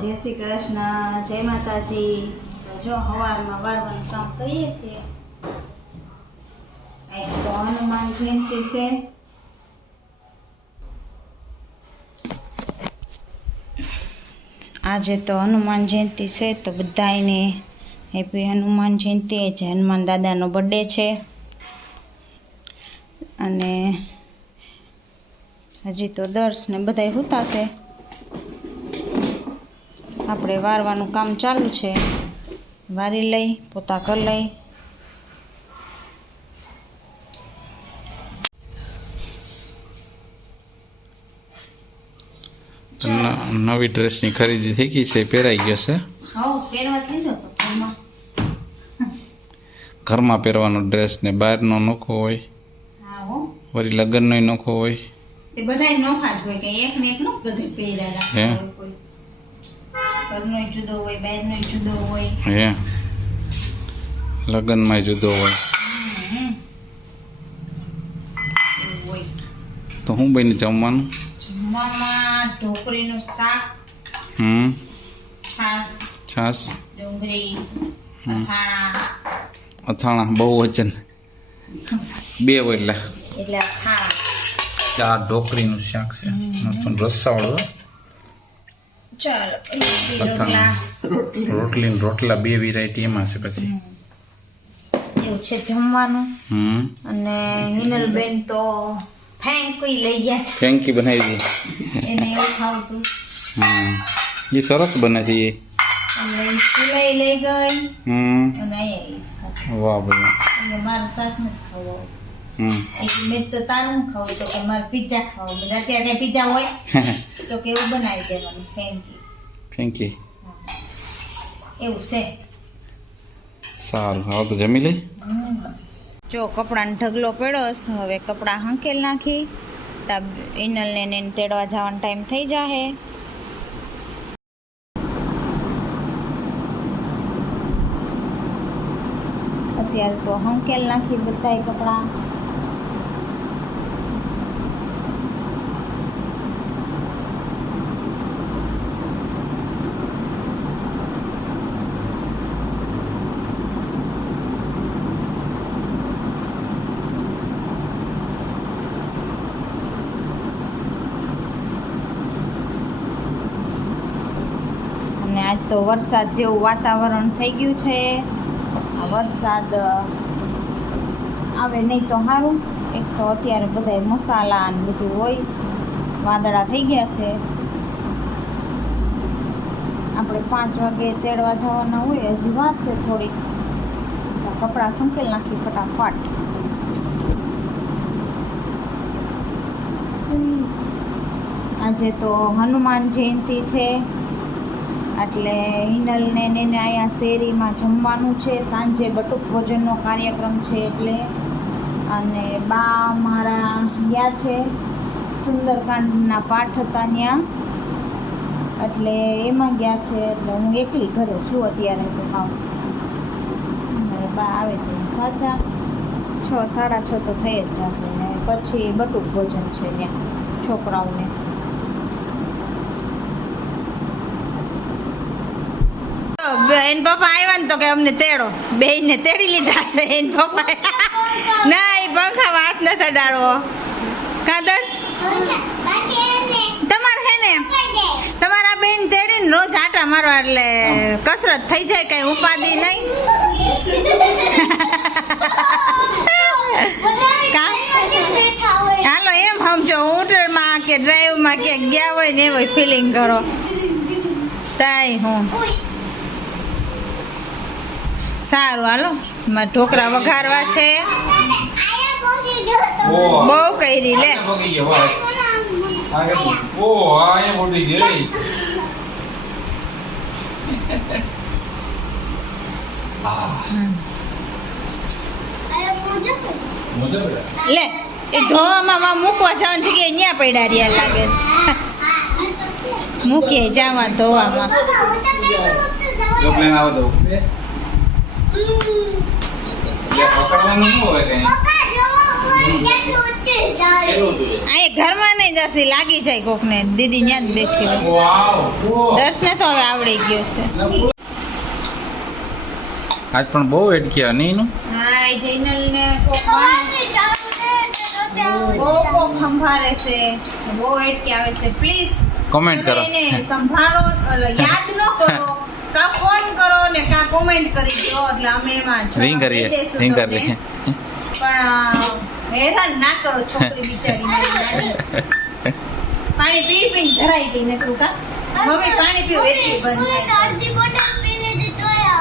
જય શ્રી કૃષ્ણ, જય માતાજી. જો સવારમાં વારવાનું કામ કરીએ છીએ. અહીં તો હનુમાન જયંતિ છે. આજે તો હનુમાન જયંતિ છે, તો બધાને હેપી હનુમાન જયંતિ. આજે હનુમાન દાદાનો બર્થડે છે અને હજી તો દર્શ ને બધા સૂતા છે. આપણે વારવાનું કામ ચાલુ છે. વારી લઈ, પોતા કરી લઈ. નવી ડ્રેસની ખરીદી થઈ ગઈ છે, પહેરાઈ ગયો છે. હા, પહેરવા થઈ જતો ઘરમાં. ઘરમાં પહેરવાનો ડ્રેસ ને બહારનો નોખો હોય. હા હો, વળી લગ્નનો નોખો હોય. એ બધાય નોખા જ હોય કે એક ને એક નો બધે પહેર્યા રાખતા હોય. કોઈ ઘરનો જુદો હોય, બહારનો જુદો હોય. હે લગ્નમાં જુદો હોય. એવું હોય. તો હું બની જમવાનું? જમવામાં ઢોકળીનું શાક, છાશ, ડુંગળી, અથાણા. બહુ વજન 2 હોય એટલે અથાણા. આ ઢોકળીનું શાક છે, મસ્ત રસાવાળું. ચાલો, રોટલી રોટલા 2 વેરાયટી એમાં છે. પછી એવું છે જમવાનું. અને હિનલબેન તો ફેંકી લઈ ગયા. ફેંકી બનાવી દી. એને એવું ખાવતું. એ સરસ બને છે. એટલે સિલાઈ લઈ ગઈ અને અહીંયા વાહ ભાઈ. અને મારું શાક નથી ખાવું. મેં તો તારું ખાવું તો કે મારે પિઝા ખાવું. અત્યારે પિઝા હોય તો કેવું બનાવી દેવાનું. ફેંકી એવું છે. સારું, હવે તો જમી લઈ. જો કપડાનો ઢગલો પડ્યો છે. હવે કપડાં હંકેલ નાખી. તા ઇનલને એને તેડવા જવાનો ટાઈમ થઈ જાહે. અત્યારે તો હંકેલ નાખી બધાય કપડાં. આજ તો વરસાદ જેવું વાતાવરણ થઈ ગયું છે. આ વરસાદ આવે નહીં તો સારું. એક તો અત્યારે બધા મસાલા ને બધું હોય, વાદળા થઈ ગયા છે. આપણે 5 વાગે તેડવા જવાના હોય, હજી વાર છે થોડીક. કપડાં સંકેલ નાખી ફટાફટ. આજે તો હનુમાન જયંતિ છે, એટલે હિનલને એને અહીંયા શેરીમાં જમવાનું છે. સાંજે બટુક ભોજનનો કાર્યક્રમ છે એટલે. અને બા મારા ગયા છે સુંદરકાંડના પાઠ હતા ત્યાં, એટલે એમાં ગયા છે. એટલે હું એકલી ઘરે છું અત્યારે તો. હા, બા આવે તો સાચા 6, 6:30 તો થઈ જ જશે. ને પછી બટુક ભોજન છે ત્યાં છોકરાઓને. એન પપ્પા આવ્યા ને તો કે અમને તેડો. બેયને તેડી લીધા છે એન પપ્પા. ના, એ પંખા વાત નથી અડાડવો. કાદર્શ તમારે છે ને તમારા બેન તેડીને રોજ આટા મારો એટલે કસરત થઈ જાય, કઈ ઉપાધિ નહીં. હાલો એમ સમજો, ઉટરમાં કે ડ્રાઈવમાં કે ગયા હોય ને એવી ફિલિંગ કરો. તાઈ હું સારું. હાલો, મારે ઢોકળા વઘારવા છે. બહુ કરી લે. લે એ ધોવામાં મૂકવા જવાની જગ્યાએ ન્યા પડ્યા રહ્યા લાગે છે મૂકીએ જાવા ધોવામાં જો પ્લેન આવો તો પકડવાનું ન હોય કઈ કેટલું તું આ ઘરમાં નહીં દર્શી લાગી જાય કોકને દીદી ન્યા જ બેઠી હોય વાવ દર્શને તો હવે આવડી ગયો છે આજ પણ બહુ એડક્યા નહીં નું હા એ જૈનલ ને કોક બહુ ખંભારે છે બહુ એટકે આવે છે પ્લીઝ કોમેન્ટ કરો એને સંભાળો યાદ ન કરો કા ફોન કરો ને કા કોમેન્ટ કરી દો એટલે અમે એમાં જવાબ રિંગ કરીએ દઈ દઈશું રિંગ તમને. કરીએ પણ હેરાન ના કરો છોકરી બિચારી મારી નાની પાણી પી પીને ધરાઈ હતી ને તું કા મમ્મી પાણી પીવું એટલી બંધ થાય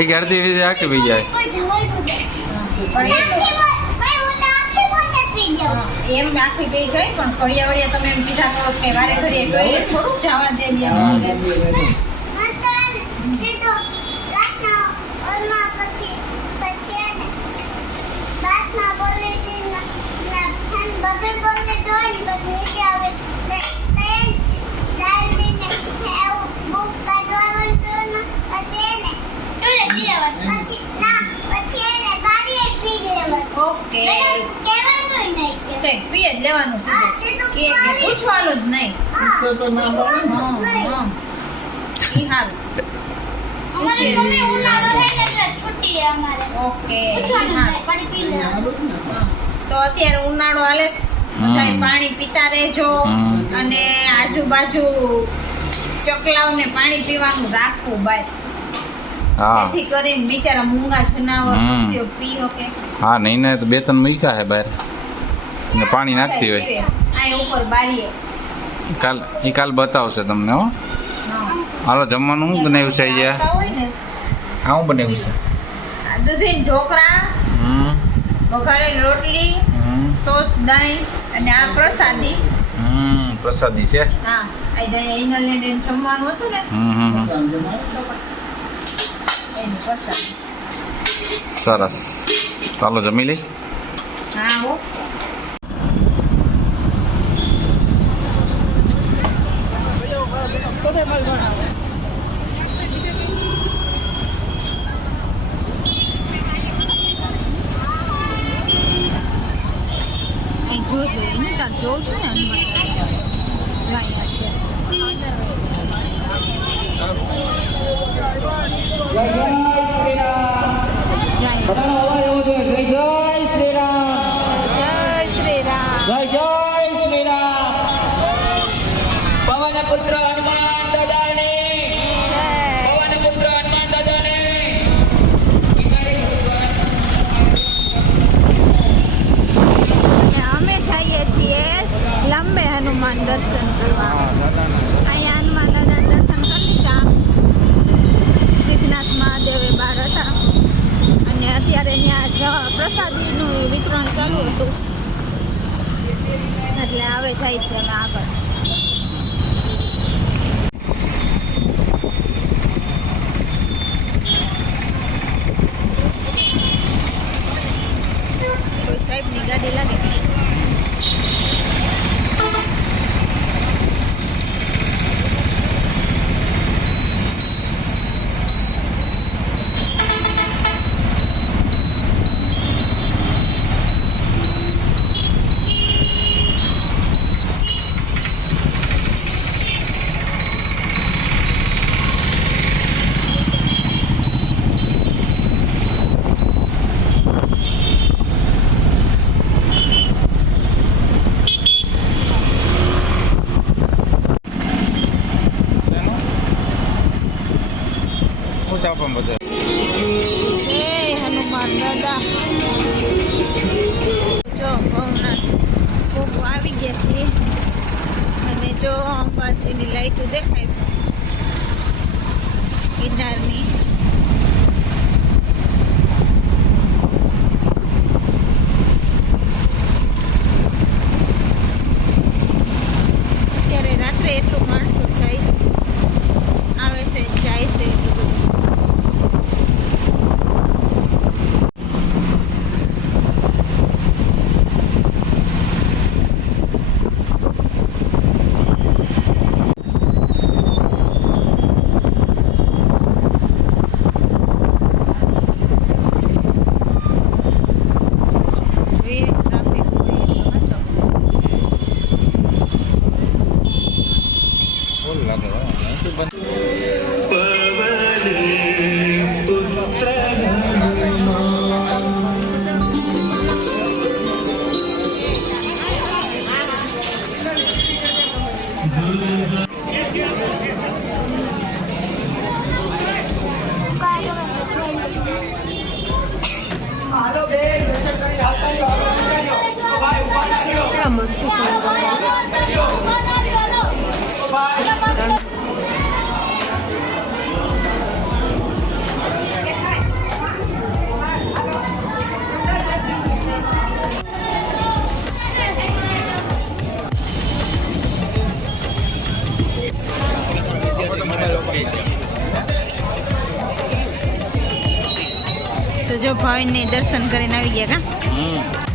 એક અડધી વીધી આખી પી જાય પણ એમ આખી બે જાય પણ ઘડિયા વડિયા તમે એમ કીધા કરો કે વારે ઘડીએ ટોયલેટ થોડુંક જવા દે ઓકે પીએ જ લેવાનું છે કે પૂછવાનું જ નહીં ઈ હારું ઓકે તો અત્યારે ઉનાળો હાલે છે. બધાય પાણી પીતા રહેજો અને આજુબાજુ ચકલાઓને પાણી પીવાનું રાખવું બાય હા જેથી કરીને બિચારા મૂંગા જનાવર પક્ષીઓ પી શકે હા નહીં ને તો બે ત્રણ મૂક્યા હે બહાર ને પાણી નાખતી હોય આ ઉપર બારીએ કાલ બતાવશે તમને હો હાલો જમવાનું શું બનાવ્યું છે અહીંયા હોય ને હા હું બનાવ્યું છે દૂધી ઢોકળા હમ વઘારેલી રોટલી હમ સોસ દહીં અને આ પ્રસાદી પ્રસાદી છે હા આ ઇનલ ને જમવાનું હતું ને એની પ્રસાદી સરસ ચાલો જમી લઈ હા હો જોજો એને તાર જોતું ને લાયા છે પુત્ર હનુમાન દાદાની પવન પુત્ર હનુમાન દાદાની અમે જઈએ છીએ લંબે હનુમાન દર્શન કરવા અહીંયા હનુમાન દાદા દર્શન કરી લીધા સિદ્ધનાથ મહાદેવે બહાર હતા અને અત્યારે ત્યાં પ્રસાદીનું વિતરણ ચાલુ હતું એટલે હવે જાય છે અમે આગળ કોઈ સાહેબની ગાડી લાગે પણ બધે જય હનુમાન દાદા જો ભવનાથ ખૂબ આવી ગયા છીએ અને જો અંબાજીની લાઈટો દેખાય કિનારની અત્યારે રાત્રે એટલું માણસો જાય છે આવે છે જાય છે એટલું બધું તો જો ભાઈને દર્શન કરીને આવી ગયા કા